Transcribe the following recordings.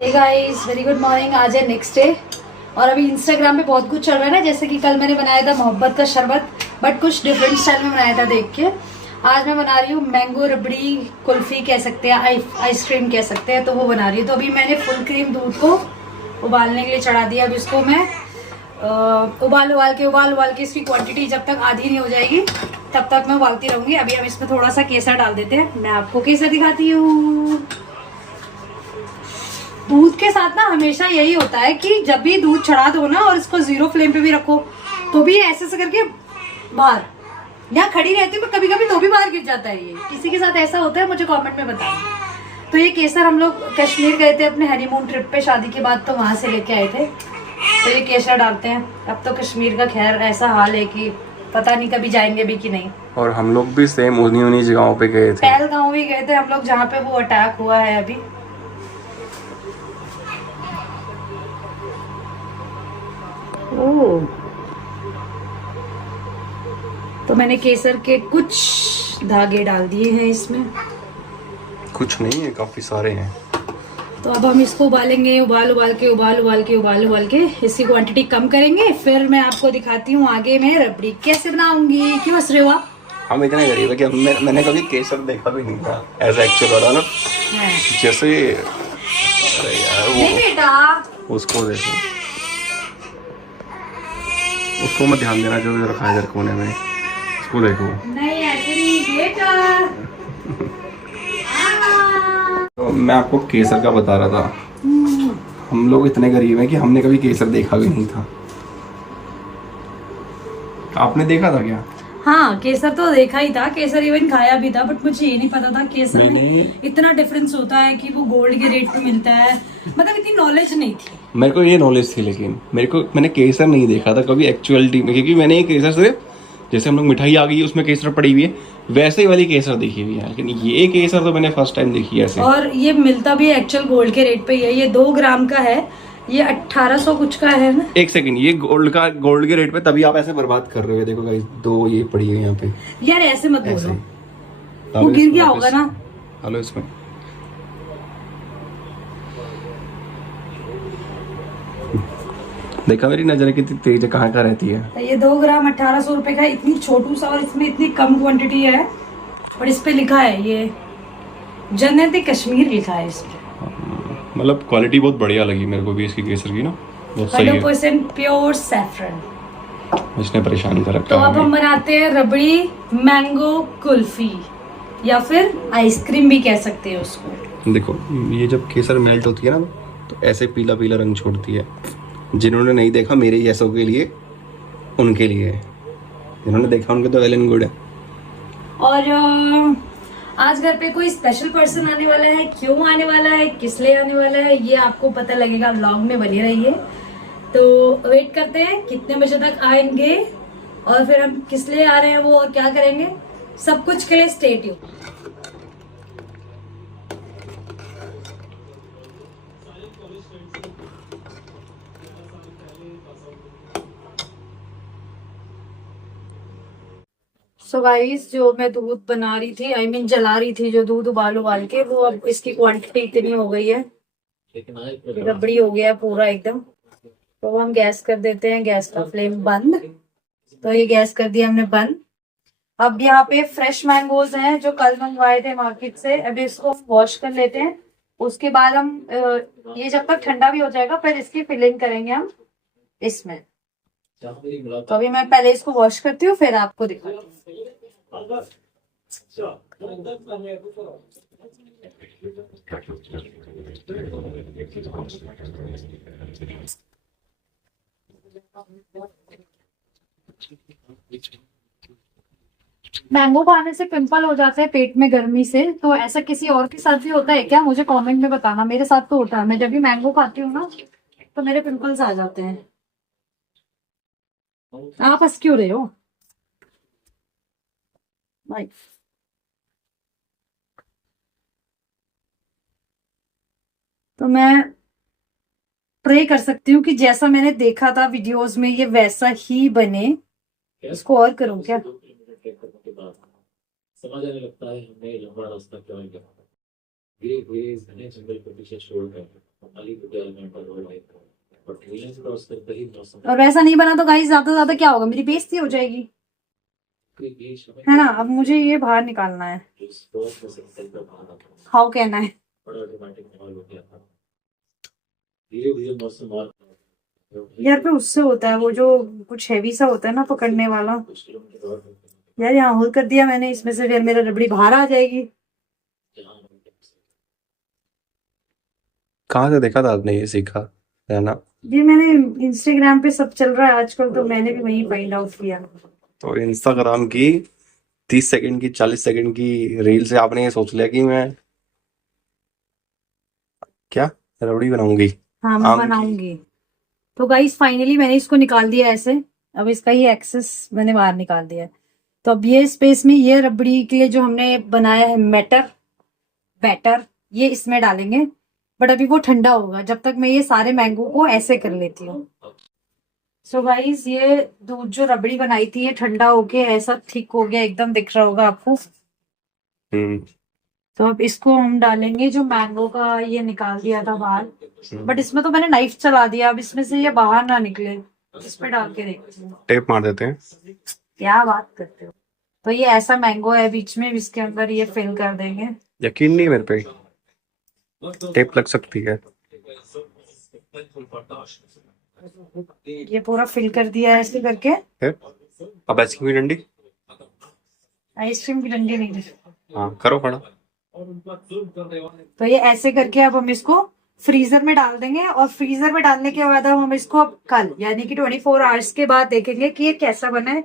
हे guys, very good morning. आज है next day और अभी इंस्टाग्राम पे बहुत कुछ चल रहा है ना। जैसे कि कल मैंने बनाया था मोहब्बत का शरबत, बट कुछ डिफरेंट स्टाइल में बनाया था देख के। आज मैं बना रही हूँ मैंगो रबड़ी कुल्फी कह सकते हैं, आइसक्रीम कह सकते हैं, तो वो बना रही हूँ। तो अभी मैंने फुल क्रीम दूध को उबालने के लिए चढ़ा दिया। अब इसको मैं उबाल के इसकी क्वांटिटी जब तक आधी नहीं हो जाएगी तब तक मैं उबालती रहूंगी। अभी हम इसमें थोड़ा सा केसर डाल देते हैं। मैं आपको केसर दिखाती हूँ। दूध के साथ ना हमेशा यही होता है कि जब भी दूध चढ़ा दो ना और इसको 0 फ्लेम पे भी रखो तो भी ऐसे से करके बाहर, यहाँ खड़ी रहती हूँ मैं कभी कभी तो भी बाहर गिर जाता है। ये किसी के साथ ऐसा होता है मुझे कमेंट में बताना। तो ये केसर हम लोग कश्मीर गए थे अपने हनीमून ट्रिप पे, शादी के बाद तो वहां से लेके आए थे। तो ये केसर डालते हैं। अब तो कश्मीर का खैर ऐसा हाल है कि पता नहीं कभी जाएंगे भी कि नहीं। और हम लोग भी सेम उन्हीं जगहों पे गए थे। पहलगांव भी गए थे हम लोग, जहाँ पे वो अटैक हुआ है अभी। ओह, तो मैंने केसर के कुछ धागे डाल दिए हैं इसमें। कुछ नहीं है, काफी सारे हैं। तो अब हम इसको उबालेंगे, उबाल उबाल के इसकी क्वांटिटी कम करेंगे। फिर मैं आपको दिखाती हूँ आगे मैं रबड़ी कैसे बनाऊंगी। क्यों हंस रहे हो आप? हम इतने गरीब है कि मैंने कभी केसर देखा भी नहीं था ऐसा एक्चुअल वाला ना। जैसे अरे यार नहीं बेटा, उसको देखो, उसको मत ध्यान देना जो रखा है इधर कोने में, उसको देखो। नहीं ऐसे नहीं बेटा। तो मैं आपको केसर का बता रहा था। हम लोग इतने गरीब हैं कि हमने कभी केसर देखा भी नहीं था। आपने देखा था क्या? हाँ, केसर तो देखा ही था, केसर इवन खाया भी था, बट मुझे ये नहीं पता था केसर में इतना डिफरेंस होता है कि वो गोल्ड के रेट पे मिलता है। मतलब इतनी नॉलेज नहीं थी मेरे को। ये नॉलेज थी लेकिन मैंने केसर नहीं देखा था कभी एक्चुअलिटी में, क्योंकि मैंने ये केसर सिर्फ जैसे हम लोग मिठाई आ गई उसमें केसर पड़ी हुई है वैसे ही वाली केसर देखी हुई है, लेकिन ये केसर तो मैंने फर्स्ट टाइम देखी है ऐसे। और ये मिलता भी एक्चुअल गोल्ड के रेट पे ही है। ये 2 ग्राम का है, ये 1800 कुछ का है ना। एक सेकंड, ये गोल्ड के रेट पे तभी आप ऐसे बर्बाद कर रहे हो। देखो गाइस, 2 ये पड़ी है यहाँ पे। यार ऐसे मत बोलो, वो डालो गिर इसमें गया वापस, होगा ना। डालो इसमें। देखा मेरी नजर कितनी तेज है, कहाँ कहाँ रहती है। तो ये 2 ग्राम 1800 रुपए का, इतनी छोटू सा और इसमें इतनी कम क्वांटिटी है। और इस पे लिखा है ये जन्नत कश्मीर लिखा है इस पे। मतलब क्वालिटी बहुत बढ़िया लगी मेरे को भी इसकी केसर की ना, बहुत सही है। 100% प्योर सैफरन। इसने परेशान कर तो रखा अब है। हम बनाते हैं रबड़ी मैंगो कुल्फी, या फिर आइसक्रीम भी कह सकते हैं उसको। देखो, ये जब केसर मेल्ट होती है ना तो ऐसे पीला पीला रंग छोड़ती है। जिन्होंने नहीं देखा मेरे जैसों के लिए, उनके लिए है। जिन्होंने देखा उनके तो वेल एंड गुड है। और आज घर पे कोई स्पेशल पर्सन आने वाला है। क्यों आने वाला है, किस लिए आने वाला है, ये आपको पता लगेगा, व्लॉग में बने रहिए। तो वेट करते हैं कितने बजे तक आएंगे और फिर हम किस लिए आ रहे हैं वो और क्या करेंगे, सब कुछ के लिए स्टे ट्यून्ड। सो गाइस, जो मैं दूध बना रही थी, आई मीन जला रही थी, जो दूध उबाल के, वो अब इसकी क्वांटिटी इतनी हो गई है, रबड़ी हो गया पूरा एकदम। तो हम गैस कर देते हैं, गैस का फ्लेम बंद। तो ये गैस कर दिया हमने बंद। अब यहाँ पे फ्रेश मैंगोज हैं जो कल मंगवाए थे मार्केट से। अभी इसको वॉश कर लेते हैं। उसके बाद हम ये जब तक ठंडा भी हो जाएगा फिर इसकी फिलिंग करेंगे हम इसमें। तो अभी मैं पहले इसको वॉश करती हूँ फिर आपको दिखाती हूँ। मैंगो खाने से पिंपल हो जाते हैं पेट में गर्मी से, तो ऐसा किसी और के साथ भी होता है क्या? मुझे कमेंट में बताना। मेरे साथ तो होता है, मैं जब भी मैंगो खाती हूँ ना तो मेरे पिंपल्स आ जाते हैं। आप हंस क्यों रहे हो भाई? तो मैं प्रे कर सकती हूँ कि जैसा मैंने देखा था वीडियोस में ये वैसा ही बने। इसको और करूँ क्या? समझ आने लगता है हमने लंबा रास्ता तय किया। धीरे धीरे इस घने जंगल को पीछे छोड़कर और वैसा नहीं बना तो गाइस ज्यादा से ज्यादा क्या होगा, मेरी बेइज्जती हो जाएगी, है ना। अब मुझे ये बाहर निकालना है, हाउ कहना है। यार पे उससे होता है वो जो कुछ हैवी सा होता है ना पकड़ने वाला। यार यहाँ होल कर दिया मैंने, इसमें से फिर मेरा रबड़ी बाहर आ जाएगी। कहाँ से देखा था आपने ये सीखा है ना? ये मैंने इंस्टाग्राम पे सब चल रहा है आजकल, तो मैंने भी वही फाइंड आउट किया। तो इंस्टाग्राम की 30 सेकंड की 40 सेकंड की रील से आपने ये सोच लिया कि मैं क्या रबड़ी बनाऊंगी हाँ मैं आम की। बनाऊंगी। तो गाइस फाइनली मैंने इसको निकाल दिया ऐसे। अब इसका ही एक्सेस मैंने बाहर निकाल दिया है। तो अब ये स्पेस में ये रबड़ी के लिए जो हमने बनाया है बैटर, ये इसमें डालेंगे। बट अभी वो ठंडा होगा, जब तक मैं ये सारे मैंगो को ऐसे कर लेती हूँ। सो गाइस ये दूध जो रबड़ी बनाई थी ये ठंडा होके ऐसा थिक हो गया, एकदम दिख रहा होगा आपको। तो अब इसको हम डालेंगे, जो मैंगो का ये निकाल दिया था बाहर। बट इसमें तो मैंने नाइफ चला दिया, अब इसमें से ये बाहर ना निकले। इस पे डाल के देखती हूँ। टेप मार देते हैं। क्या बात करते हो। तो ये ऐसा मैंगो है बीच में, इसके अंदर ये फिल कर देंगे। यकीन नहीं मेरे पे, टेप लग सकती है। ये पूरा फिल कर दिया है ऐसे करके। फिर अब आइसक्रीम की डंडी। आइसक्रीम की डंडी नहीं। हाँ करो खड़ा। तो ये ऐसे करके अब हम इसको फ्रीजर में डाल देंगे, और फ्रीजर में डालने के बाद अब हम इसको अब कल यानी कि 24 आवर्स के बाद देखेंगे कि ये कैसा बना है।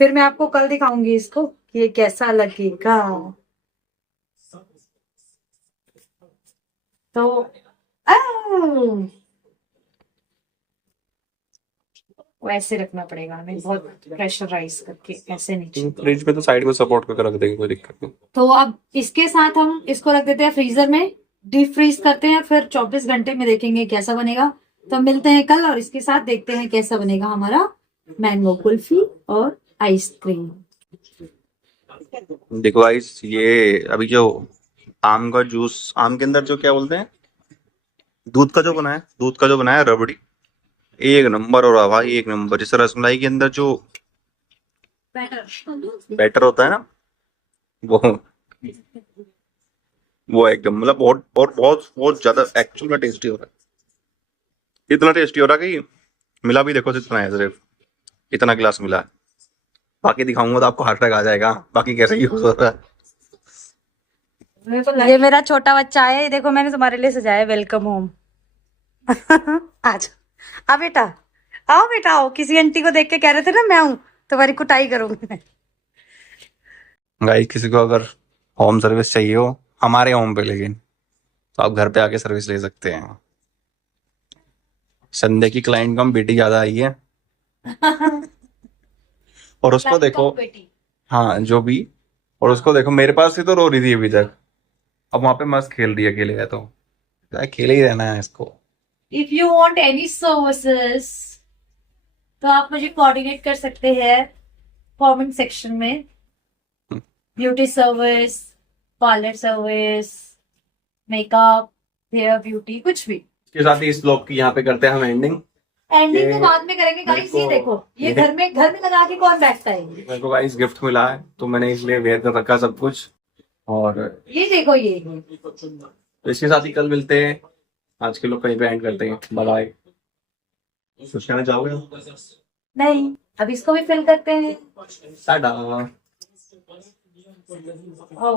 फिर मैं आपको कल दिखाऊंगी इसको कि ये कैसा लगेगा। तो वैसे रखना पड़ेगा हमें, बहुत प्रेशराइज करके, ऐसे नहीं। फ्रिज में तो साइड में सपोर्ट करके रख देंगे, कोई दिक्कत नहीं। तो अब इसके साथ हम इसको रख देते हैं फ्रीजर में, डीप फ्रीज करते हैं, फिर 24 घंटे में देखेंगे कैसा बनेगा। तो मिलते हैं कल और इसके साथ देखते हैं कैसा बनेगा हमारा मैंगो कुल्फी और आइसक्रीम। देखो गाइस, ये अभी जो आम का जूस, आम के अंदर जो क्या बोलते हैं, दूध का जो बनाया है रबड़ी, एक नंबर हो रहा भाई, एक नंबर। जैसे रसमलाई के अंदर जो बैटर होता है ना, वो एकदम मतलब बहुत बहुत बहुत बहुत ज्यादा एक्चुअल में टेस्टी हो रहा है। इतना टेस्टी हो रहा है कि मिला भी देखो जितना है, सिर्फ इतना गिलास मिला है। बाकी दिखाऊंगा तो आपको हार्ट अटैक आ जाएगा, बाकी कैसे यूज हो रहा है। ये मेरा छोटा बच्चा है, देखो मैंने तुम्हारे लिए सजाया, वेलकम होम। आज आ बेटा, आओ बेटा आओ। किसी आंटी को देख के कह रहे थे ना मैं हूं तुम्हारी कुटाई करूंगी। गाइस किसी को अगर होम सर्विस चाहिए हो हमारे होम पे, लेकिन तो आप घर पे आके सर्विस ले सकते हैं। संडे की क्लाइंट कम बेटी ज्यादा आई है। और उसको देखो, हाँ जो भी, और उसको देखो मेरे पास ही तो रो रही थी अभी तक, अब वहां पे मस्त खेल रही है अकेले है, तो अकेले ही रहना है इसको। If you want any services तो आप मुझे कोऑर्डिनेट कर सकते हैं कमेंट सेक्शन में। Beauty service, parlour service, makeup, hair beauty, कुछ भी। इसके साथ ही इस ब्लॉग की यहाँ पे करते हैं हम एंडिंग। एंडिंग तो बाद में करेंगे गाइस। ये देखो, ये घर में लगा के कौन बैठता है। मेरे को गाइस गिफ्ट मिला है तो मैंने इसलिए वेयर कर रखा सब कुछ। और ये देखो, ये तो इसके साथ ही कल मिलते हैं। आज के लोग कहीं पे एंड करते हैं। Bye bye. कुछ कहना चाहोगे? नहीं, अब इसको भी फिल करते हैं। टाटा। और